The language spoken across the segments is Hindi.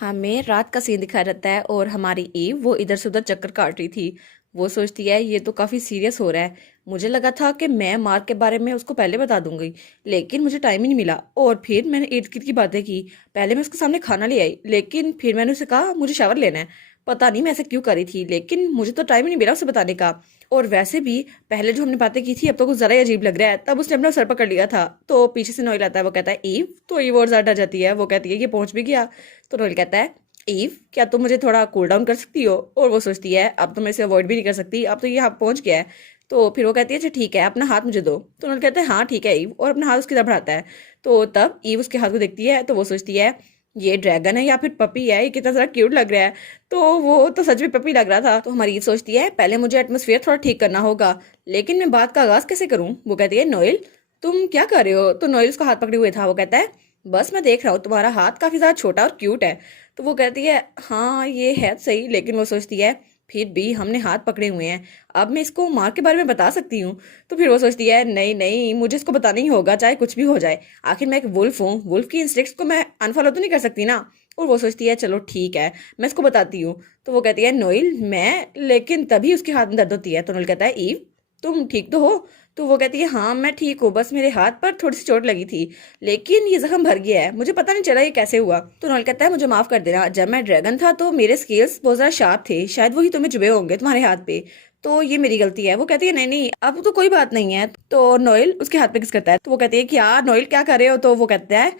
हमें रात का सीन दिखाया रहता है और हमारी ईव वो इधर से उधर चक्कर काट रही थी। वो सोचती है ये तो काफी सीरियस हो रहा है। मुझे लगा था कि मैं मार्क के बारे में उसको पहले बता दूंगी, लेकिन मुझे टाइम ही नहीं मिला। और फिर मैंने इर्द गिर्द की बातें की। पहले मैं उसके सामने खाना ले आई, लेकिन फिर मैंने उसे कहा मुझे शावर लेना है। पता नहीं मैं ऐसे क्यों करी थी, लेकिन मुझे तो टाइम ही नहीं मिला उसे बताने का। और वैसे भी पहले जो हमने बातें की थी अब तो कुछ जरा ही अजीब लग रहा है। तब उसने अपना सर पकड़ लिया था। तो पीछे से नोएल आता है, वो कहता है ईव। तो ईव और ज्यादा डर जाती है, वो कहती है ये पहुंच भी गया। तो नोएल कहता है ईव क्या तुम मुझे थोड़ा कूल डाउन कर सकती हो। और वो सोचती है अब तो मैं इसे अवॉइड भी नहीं कर सकती, अब तो ये यहाँ पहुंच गया है। तो फिर वो कहती है अच्छा ठीक है अपना हाथ मुझे दो। तो उन्होंने कहते हैं हाँ ठीक है ईव, और अपना हाथ उसकी तरफ बढ़ाता है। तो तब ईव उसके हाथ को देखती है तो वो सोचती है ये ड्रैगन है या फिर पपी है, ये कितना ज़्यादा क्यूट लग रहा है। तो वो तो सच में पपी लग रहा था। तो हमारी ईव सोचती है पहले मुझे एटमोसफियर थोड़ा ठीक करना होगा, लेकिन मैं बात का आगाज कैसे करूं। वो कहती है नोएल तुम क्या कर रहे हो। तो नोएल उसका हाथ पकड़े हुए था। वो कहता है बस मैं देख रहा हूँ तुम्हारा हाथ काफी ज्यादा छोटा और क्यूट है। तो वो कहती है हाँ ये है सही, लेकिन वो सोचती है फिर भी हमने हाथ पकड़े हुए हैं, अब मैं इसको माँ के बारे में बता सकती हूँ। तो फिर वो सोचती है नहीं नहीं मुझे इसको बताना ही होगा चाहे कुछ भी हो जाए, आखिर मैं एक वुल्फ हूँ, वुल्फ की इंस्टिंक्ट्स को मैं अनफॉलो तो नहीं कर सकती ना। और वो सोचती है चलो ठीक है मैं इसको बताती हूँ। तो वो कहती है नोइल मैं, लेकिन तभी उसके हाथ में दर्द होती है। तो नोइल कहता है ईव तुम ठीक तो हो। तो वो कहती है हाँ मैं ठीक हूँ, बस मेरे हाथ पर थोड़ी सी चोट लगी थी, लेकिन ये जख्म भर गया है, मुझे पता नहीं चला ये कैसे हुआ। तो नॉल कहता है मुझे माफ कर देना, जब मैं ड्रैगन था तो मेरे स्केल्स बहुत ज्यादा शार्प थे, शायद वही तुम्हें चुभे होंगे तुम्हारे हाथ पे। तो ये मेरी गलती है। वो कहती है नहीं नहीं अब तो कोई बात नहीं है। तो नोएल उसके हाथ पे किस करता है। तो वो कहती है कि यार नोएल क्या कर रहे हो। तो वो कहता है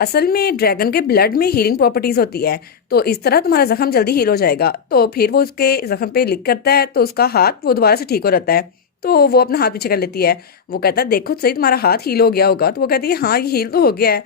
असल में ड्रैगन के ब्लड में हीलिंग प्रॉपर्टीज होती है, तो इस तरह तुम्हारा जख्म जल्दी हील हो जाएगा। तो फिर वो उसके जख्म पे लिक करता है तो उसका हाथ वो दोबारा से ठीक हो जाता है। तो वो अपना हाथ पीछे कर लेती है। वो कहता है देखो सही तुम्हारा हाथ हील हो गया होगा। तो वो कहती है हाँ ये हील तो हो गया है,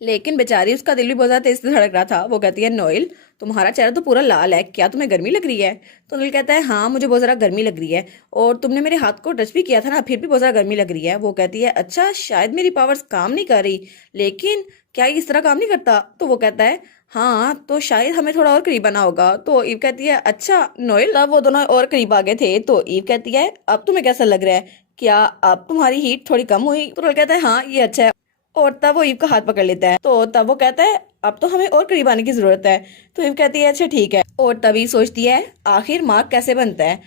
लेकिन बेचारी उसका दिल भी बहुत ज्यादा तेज से धड़क रहा था। वो कहती है नोएल तुम्हारा चेहरा तो पूरा लाल है, क्या तुम्हें गर्मी लग रही है। तो नोएल कहता है हाँ मुझे बहुत ज्यादा गर्मी लग रही है, और तुमने मेरे हाथ को टच भी किया था ना फिर भी बहुत ज्यादा गर्मी लग रही है। वो कहती है अच्छा शायद मेरी पावर्स काम नहीं कर रही, लेकिन क्या ये इस तरह काम नहीं करता। तो वो कहता है हाँ तो शायद हमें थोड़ा और करीब आना होगा। तो ईव कहती है अच्छा नोएल। तब वो दोनों और करीब आ गए थे। तो ईव कहती है अब तुम्हें कैसा लग रहा है, क्या अब तुम्हारी हीट थोड़ी कम हुई। तो नोएल कहता है हाँ ये अच्छा है। और तब वो ईव का हाथ पकड़ लेता है। तो तब वो कहता है अब तो हमें और करीब आने की जरूरत है। तो ईव कहती है अच्छा ठीक है। और तभी सोचती है आखिर मार्क कैसे बनता है।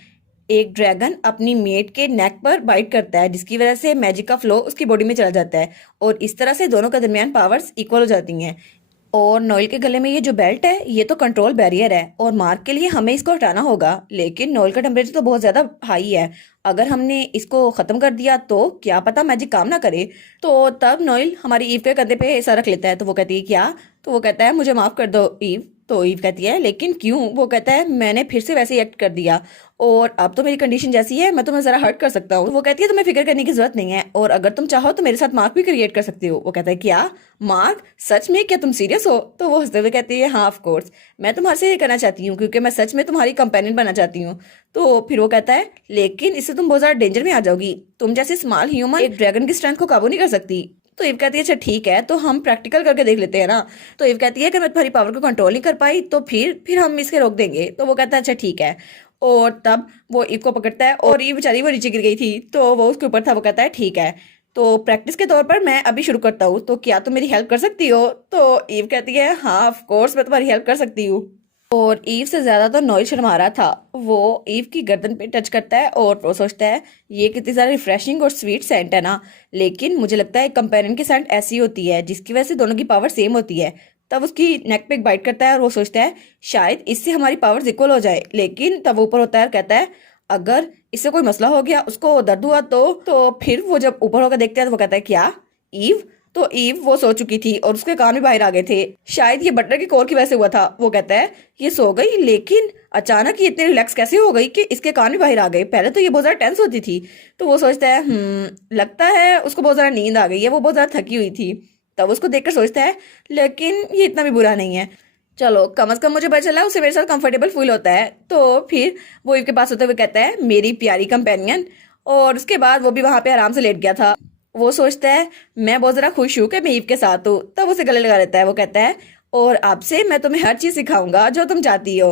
एक ड्रैगन अपनी मेट के नेक पर बाइट करता है, जिसकी वजह से मैजिक का फ्लो उसकी बॉडी में चला जाता है, और इस तरह से दोनों के दरमियान पावर्स इक्वल हो जाती हैं। और नोएल के गले में ये जो बेल्ट है ये तो कंट्रोल बैरियर है, और मार्क के लिए हमें इसको हटाना होगा, लेकिन नोएल का टेम्परेचर तो बहुत ज्यादा हाई है। अगर हमने इसको खत्म कर दिया तो क्या पता मैजिक काम ना करे। तो तब नोएल हमारी ईव के कंधे पे ऐसा रख लेता है। तो वो कहती है क्या। तो वो कहता है मुझे माफ कर दो ईव। तो ईव कहती है लेकिन क्यों। वो कहता है मैंने फिर से वैसे ही एक्ट कर दिया, और अब तो मेरी कंडीशन जैसी है मैं तुम्हें जरा हर्ट कर सकता हूँ। तो वो कहती है तुम्हें फिक्र करने की जरूरत नहीं है, और अगर तुम चाहो तो मेरे साथ मार्क भी क्रिएट कर सकते हो। वो कहता है क्या मार्क सच में, क्या तुम सीरियस हो। तो वो हंसते हुए कहती है हाँ ऑफ कोर्स मैं तुम्हारे से ये करना चाहती हूँ, क्योंकि मैं सच में तुम्हारी कंपेनियन बनना चाहती हूँ। तो फिर वो कहता है लेकिन इससे तुम बहुत ज्यादा डेंजर में आ जाओगी, तुम जैसे स्मॉल ह्यूमन एक ड्रैगन की स्ट्रेंथ को काबू नहीं कर सकती। तो इव कहती है अच्छा ठीक है तो हम प्रैक्टिकल करके देख लेते हैं ना। तो इव कहती है कि मैं तुम्हारी पावर को कंट्रोल नहीं कर पाई तो फिर हम इसके रोक देंगे। तो वो कहता है अच्छा ठीक है। और तब वो ईव को पकड़ता है, और ईव बेचारी वो नीचे गिर गई थी तो वो उसके ऊपर था। वो कहता है ठीक है तो प्रैक्टिस के तौर पर मैं अभी शुरू करता हूँ, तो क्या तुम मेरी हेल्प कर सकती हो। तो ईव कहती है हाँ ऑफ कोर्स मैं तुम्हारी हेल्प कर सकती हूँ। और ईव से ज्यादा तो नोएल शर्मा रहा था। वो ईव की गर्दन पे टच करता है और वो सोचता है ये कितनी ज्यादा रिफ्रेशिंग और स्वीट सेंट है ना, लेकिन मुझे लगता है कंपेनियन की सेंट ऐसी होती है जिसकी वजह से दोनों की पावर सेम होती है। तब उसकी नेक पे एक बाइट करता है और वो सोचता है शायद इससे हमारी पावर्स इक्वल हो जाए, लेकिन तब वो ऊपर होता है और कहता है अगर इससे कोई मसला हो गया, उसको दर्द हुआ तो फिर वो जब ऊपर होकर देखता है तो वो कहता है क्या ईव। तो ईव वो सो चुकी थी और उसके कान भी बाहर आ गए थे, शायद ये बटर के कोर की वजह से हुआ था। वो कहता है ये सो गई, लेकिन अचानक ये इतने रिलैक्स कैसे हो गई कि इसके कान भी बाहर आ गए, पहले तो ये बहुत ज्यादा टेंस होती थी। तो वो सोचता है लगता है उसको बहुत ज्यादा नींद आ गई है, वो बहुत ज्यादा थकी हुई थी। तब उसको देखकर सोचता है लेकिन ये इतना भी बुरा नहीं है, चलो कम से कम मुझे पता चला उसे मेरे साथ कंफर्टेबल फील होता है। तो फिर वो ईव के पास होते हुए कहता है मेरी प्यारी कंपेनियन, और उसके बाद वो भी वहां पे आराम से लेट गया था। वो सोचता है मैं बहुत जरा खुश हूँ कि मैं ईव के साथ हूँ। तब उसे गले लगा लेता है। वो कहता है और अब से मैं तुम्हें हर चीज सिखाऊंगा जो तुम चाहती हो।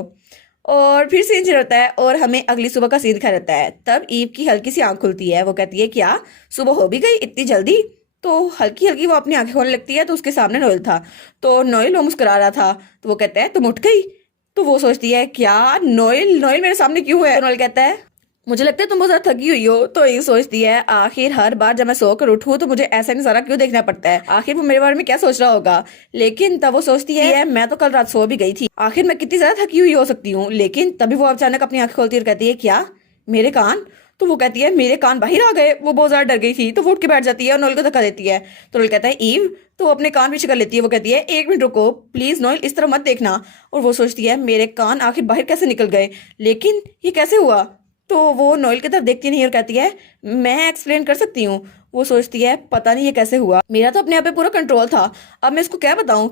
और फिर सीन चेंज होता है और हमें अगली सुबह का सीन दिखाया जाता है। तब ईव की हल्की सी आंख खुलती है। वो कहती है क्या सुबह हो भी गई इतनी जल्दी। तो हल्की हल्की वो अपनी आंखें खोलने लगती है, तो उसके सामने नोएल था। तो नोएल वो मुस्कुरा रहा था, तो वो कहता है तुम उठ गई। तो वो सोचती है क्या नोएल नोएल मेरे सामने क्यों है। तो नोएल कहता है मुझे लगता है तुम बहुत ज्यादा थकी हुई हो। तो ये सोचती है आखिर हर बार जब मैं सोकर उठूं तो मुझे ऐसा नजारा क्यों देखना पड़ता है, आखिर वो मेरे बारे में क्या सोच रहा होगा। लेकिन तब वो सोचती है मैं तो कल रात सो भी गई थी, आखिर मैं कितनी ज्यादा थकी हुई हो सकती हूँ। लेकिन तभी वो अचानक अपनी आंखें खोलती है और कहती है क्या मेरे कान। तो वो कहती है मेरे कान बाहर आ गए। वो बहुत ज्यादा डर गई थी, तो वो उठ के बैठ जाती है और नोएल को धक्का देती है। तो नोएल कहता है ईव, तो वो अपने कान पीछे कर लेती है। वो कहती है एक मिनट रुको प्लीज नोएल, इस तरह मत देखना। और वो सोचती है मेरे कान आखिर बाहर कैसे निकल गए, लेकिन ये कैसे हुआ। तो वो नोएल की तरफ देखती नहीं और कहती है मैं एक्सप्लेन कर सकती हूँ। वो सोचती है पता नहीं ये कैसे हुआ, मेरा तो अपने आप पे पूरा कंट्रोल था, अब मैं इसको क्या बताऊं,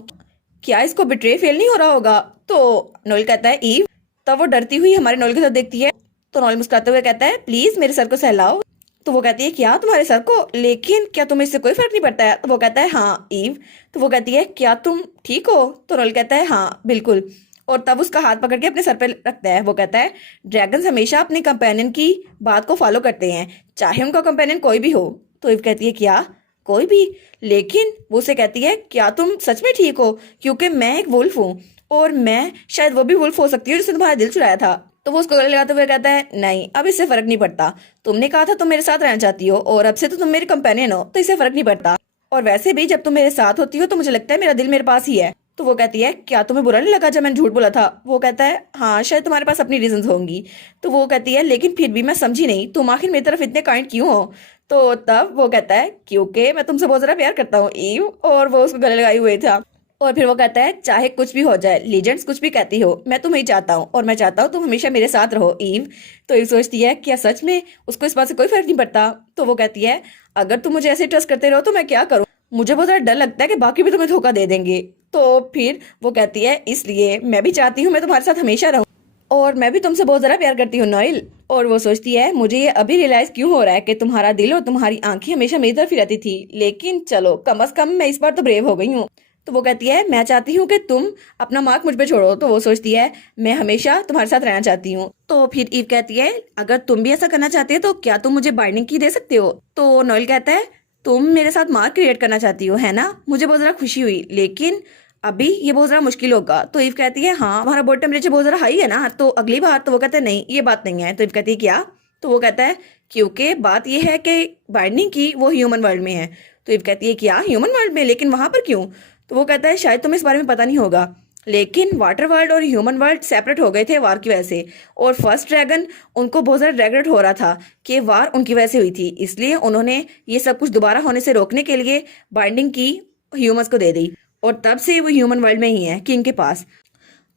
क्या इसको बिट्रे फेल नहीं हो रहा होगा। तो नोएल कहता है ईव। तब वो डरती हुई हमारे नोएल की तरफ देखती है। तो नोएल मुस्कुराते हुए कहता है प्लीज मेरे सर को सहलाओ। तो वो कहती है क्या तुम्हारे सर को, लेकिन क्या तुम्हें इससे कोई फर्क नहीं पड़ता है। तो वो कहता है हाँ ईव। तो वो कहती है क्या तुम ठीक हो। तो नोएल कहता है हाँ बिल्कुल। और तब उसका हाथ पकड़ के अपने सर पे रखता है। वो कहता है ड्रैगन्स हमेशा अपने कंपेनियन की बात को फॉलो करते हैं, चाहे उनका कंपेनियन कोई भी हो। तो ईव कहती है क्या कोई भी, लेकिन वो उसे कहती है क्या तुम सच में ठीक हो, क्योंकि मैं एक वुल्फ हूँ और मैं शायद वो भी वुल्फ हो सकती है जिसने तुम्हारा दिल चुराया था। तो वो उसको गले लगाते हुए कहता है नहीं अब इससे फर्क नहीं पड़ता, तुमने कहा था तुम मेरे साथ रहना चाहती हो और अब से तो तुम मेरे कंपेनियन हो, तो इससे फर्क नहीं पड़ता। और वैसे भी जब तुम मेरे साथ होती हो तो मुझे लगता है मेरा दिल मेरे पास ही है। तो वो कहती है क्या तुम्हें बुरा नहीं लगा जब मैंने झूठ बोला था। वो कहता है हाँ शायद तुम्हारे पास अपनी रीजंस होंगी। तो वो कहती है लेकिन फिर भी मैं समझी नहीं तुम आखिर मेरी तरफ इतने काइंड क्यों हो। तो तब वो कहता है क्योंकि मैं तुमसे बहुत ज्यादा प्यार करता हूँ ईव। और वो उसको गले लगाए हुए था। और फिर वो कहता है चाहे कुछ भी हो जाए, लीजेंड्स कुछ भी कहती हो, मैं तुम्हें ही चाहता हूँ और मैं चाहता हूँ तुम हमेशा मेरे साथ रहो ईव। तो ईव सोचती है क्या सच में उसको इस बात से कोई फर्क नहीं पड़ता। तो वो कहती है अगर तुम मुझे ऐसे ट्रस्ट करते रहो तो मैं क्या करूँ, मुझे बहुत ज्यादा डर लगता है कि बाकी भी तुम्हें धोखा दे देंगे। तो फिर वो कहती है इसलिए मैं भी चाहती हूँ मैं तुम्हारे साथ हमेशा रहूँ और मैं भी तुमसे बहुत ज्यादा प्यार करती हूँ नोएल। और वो सोचती है मुझे ये अभी रियलाइज क्यों हो रहा है कि तुम्हारा दिल और तुम्हारी आंखें हमेशा मेरी तरफ ही रहती थी, लेकिन चलो कम अज कम मैं इस बार तो ब्रेव हो गई हूँ। तो वो कहती है मैं चाहती हूँ कि तुम अपना मार्क मुझ पे छोड़ो। तो वो सोचती है मैं हमेशा तुम्हारे साथ रहना चाहती हूँ। तो फिर ईव कहती है अगर तुम भी ऐसा करना चाहते हो तो क्या तुम मुझे बाइंडिंग की दे सकते हो। तो नोएल कहता है तुम मेरे साथ मार्क क्रिएट करना चाहती हो है ना, मुझे बहुत ज्यादा खुशी हुई, लेकिन अभी ये बहुत ज्यादा मुश्किल होगा। तो ईव कहती है हाँ हमारा बॉडी टेम्परेचर बहुत ज्यादा हाई है ना, तो अगली बार। तो वो कहता है नहीं ये बात नहीं है। तो ईव कहती है क्या। तो वो कहता है क्योंकि बात ये है कि बाइंडिंग की वो ह्यूमन वर्ल्ड में है। तो ईव कहती है क्या ह्यूमन वर्ल्ड में, लेकिन वहां पर क्यों। तो वो कहता है शायद तुम्हें इस बारे में पता नहीं होगा, लेकिन वाटर वर्ल्ड और ह्यूमन वर्ल्ड सेपरेट हो गए थे वार की वजह से। और फर्स्ट ड्रैगन उनको बहुत ज्यादा रेगरेट हो रहा था कि वार उनकी वजह से हुई थी, इसलिए उन्होंने ये सब कुछ दोबारा होने से रोकने के लिए बाइंडिंग की ह्यूमंस को दे दी। और तब से वो ह्यूमन वर्ल्ड में ही है किंग के पास।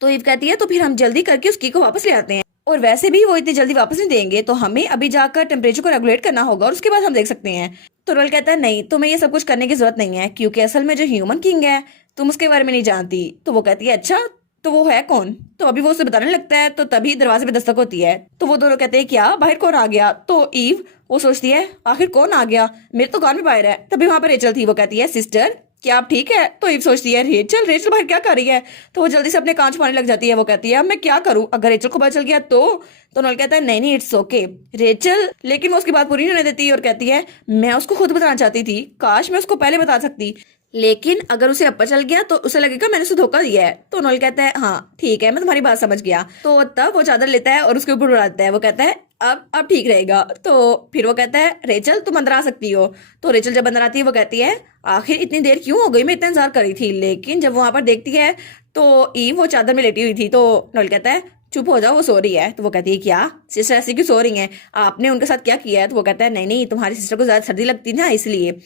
तो ईव कहती है तो फिर हम जल्दी करके उस की को वापस ले आते हैं, और वैसे भी वो इतनी जल्दी वापस नहीं देंगे, तो हमें अभी जाकर टेम्परेचर को रेगुलेट करना होगा और उसके बाद हम देख सकते हैं। तो रोल कहता है नहीं तुम्हें ये सब कुछ करने की जरूरत नहीं है, क्योंकि असल में जो ह्यूमन किंग है तुम उसके बारे में नहीं जानती। तो वो कहती है अच्छा तो वो है कौन। तो अभी वो उसे बताने लगता है, तो तभी दरवाजे पे दस्तक होती है। तो वो दोनों कहते हैं क्या बाहर कौन आ गया। तो ईव वो सोचती है आखिर कौन आ गया, मेरे तो कान में बाहर है। तभी वहां पर रेचल थी। वो कहती है सिस्टर क्या आप ठीक है। तो ईव सोचती है रेचल रेचल बाहर क्या कर रही है। तो वो जल्दी से अपने कान छुपाने लग जाती है। वो कहती है अब मैं क्या करूं, अगर रेचल को पता चल गया तो नोएल कहता है नहीं नहीं इट्स ओके रेचल। लेकिन वो उसकी बात पूरी नहीं होने देती और कहती है मैं उसको खुद बताना चाहती थी, काश मैं उसको पहले बता सकती, लेकिन अगर उसे अब पता चल गया तो उसे लगेगा मैंने उसे धोखा दिया है। तो नोएल कहता है हाँ ठीक है मैं तुम्हारी बात समझ गया। तो तब वो चादर लेता है और उसके ऊपर उड़ाता है। वो कहता है अब ठीक रहेगा। तो फिर वो कहता है रेचल तुम अंदर आ सकती हो। तो रेचल जब अंदर आती है वो कहती है आखिर इतनी देर क्यों हो गई, मैं इतना इंतजार कर रही थी। लेकिन जब वहां पर देखती है तो ईव वो चादर में लेटी हुई थी। तो नोएल कहता है चुप हो जाओ वो सो रही है। तो वो कहती है क्या सिस्टर ऐसी क्यों सो रही है, आपने उनके साथ क्या किया है। तो वो कहता है नहीं नहीं तुम्हारी सिस्टर को ज्यादा सर्दी लगती ना इसलिए।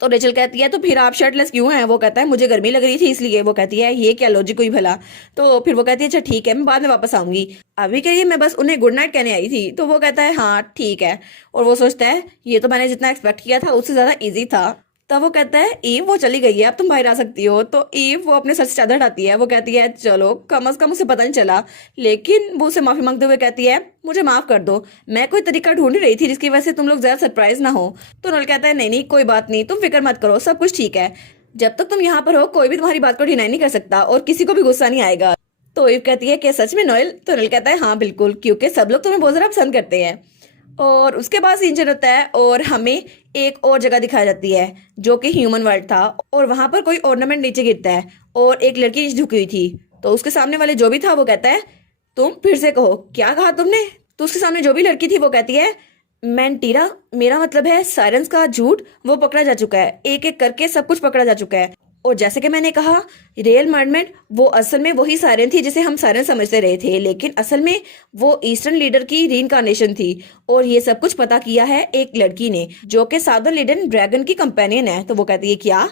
तो रेचल कहती है तो फिर आप शर्टलेस क्यों हैं। वो कहता है मुझे गर्मी लग रही थी इसलिए। वो कहती है ये क्या लॉजिक हुई भला। तो फिर वो कहती है अच्छा ठीक है मैं बाद में वापस आऊंगी, अभी के लिए मैं बस उन्हें गुड नाइट कहने आई थी। तो वो कहता है हाँ ठीक है। और वो सोचता है ये तो मैंने जितना एक्सपेक्ट किया था उससे ज्यादा इजी था। तब वो कहता है ईव वो चली गई है अब तुम बाहर आ सकती हो। तो ईव वो अपने सर से चादर हटाती है। वो कहती है चलो कम अज कम उसे पता नहीं चला। लेकिन वो उसे माफी मांगते हुए कहती है मुझे माफ कर दो, मैं कोई तरीका ढूंढ ही रही थी जिसकी वजह से तुम लोग ज्यादा सरप्राइज ना हो। तो नोएल कहता है नहीं नहीं कोई बात नहीं तुम फिक्र मत करो सब कुछ ठीक है, जब तक तुम यहाँ पर हो कोई भी तुम्हारी बात को डिनाई नहीं कर सकता और किसी को भी गुस्सा नहीं आएगा। तो ईव कहती है क्या सच में नोएल। तो नोएल कहता है हाँ बिल्कुल, क्योंकि सब लोग तुम्हें बहुत ज्यादा पसंद करते हैं। और उसके बाद सीन चल होता है और हमें एक और जगह दिखाई जाती है जो कि ह्यूमन वर्ल्ड था, और वहां पर कोई ऑर्नामेंट नीचे गिरता है और एक लड़की नीचे झुकी हुई थी। तो उसके सामने वाले जो भी था वो कहता है, तुम फिर से कहो क्या कहा तुमने। तो उसके सामने जो भी लड़की थी वो कहती है, मेंटीरा, मेरा मतलब है साइरेंस का झूठ वो पकड़ा जा चुका है, एक एक करके सब कुछ पकड़ा जा चुका है। और जैसे कि मैंने कहा, रियल मर्मेड वो असल में वही सायरन थी जिसे हम सायरन समझते रहे थे, लेकिन असल में वो ईस्टर्न लीडर की रीइंकार्नेशन थी। और ये सब कुछ पता किया है एक लड़की ने जो कि साउदर्न लीडर ड्रैगन की कंपेनियन है। तो वो कहती है, क्या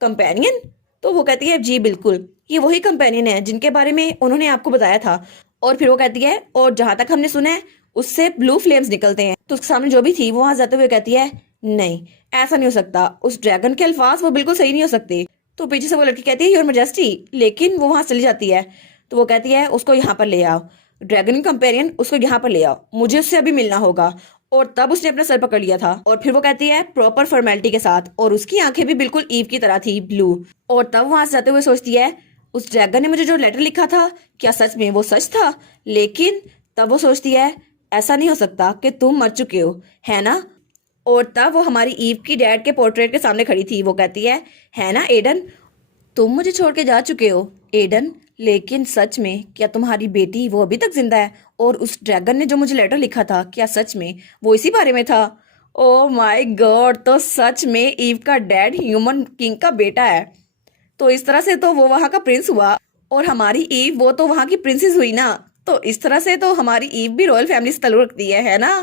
कंपेनियन? तो वो कहती है, जी बिल्कुल, ये वही कंपेनियन है जिनके बारे में उन्होंने आपको बताया था। और फिर वो कहती है, और जहां तक हमने सुना है उससे ब्लू फ्लेम्स निकलते हैं। तो उसके सामने जो भी थी वो वहां जाते हुए कहती है, नहीं ऐसा नहीं हो सकता, उस ड्रैगन के अल्फाज वो बिल्कुल सही नहीं हो सकते। तो पीछे से वो लड़की कहती है, योर मैजेस्टी, लेकिन वो वहां चली जाती है। तो वो कहती है, उसको यहाँ पर ले आओ, ड्रैगन कंपेरियन उसको यहाँ पर ले आओ, मुझे उससे अभी मिलना होगा। और तब उसने अपना सर पकड़ लिया था। और फिर वो कहती है, प्रॉपर फॉर्मेलिटी के साथ, और उसकी आंखें भी बिल्कुल ईव की तरह थी, ब्लू। और तब वहां से जाते हुए सोचती है, उस ड्रैगन ने मुझे जो लेटर लिखा था क्या सच में वो सच था? लेकिन तब वो सोचती है, ऐसा नहीं हो सकता कि तुम मर चुके हो, है ना? और तब वो हमारी ईव की डैड के पोर्ट्रेट के सामने खड़ी थी। वो कहती है ना एडन, तुम मुझे छोड़ के जा चुके हो एडन, लेकिन सच में क्या तुम्हारी बेटी वो अभी तक जिंदा है? और उस ड्रैगन ने जो मुझे लेटर लिखा था क्या सच में वो इसी बारे में था? ओ माय गॉड, तो सच में ईव का डैड ह्यूमन किंग का बेटा है। तो इस तरह से तो वो वहां का प्रिंस हुआ, और हमारी ईव वो तो वहां की प्रिंसेस हुई ना। तो इस तरह से तो हमारी ईव भी रॉयल फैमिली से ताल्लुक रखती है ना।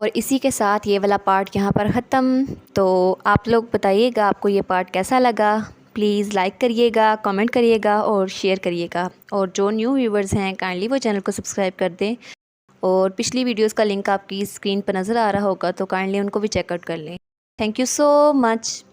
और इसी के साथ ये वाला पार्ट यहाँ पर ख़त्म। तो आप लोग बताइएगा आपको ये पार्ट कैसा लगा। प्लीज़ लाइक करिएगा, कमेंट करिएगा और शेयर करिएगा। और जो न्यू व्यूवर्स हैं काइंडली वो चैनल को सब्सक्राइब कर दें। और पिछली वीडियोस का लिंक आपकी स्क्रीन पर नज़र आ रहा होगा, तो काइंडली उनको भी चेकआउट कर लें। Thank you so much.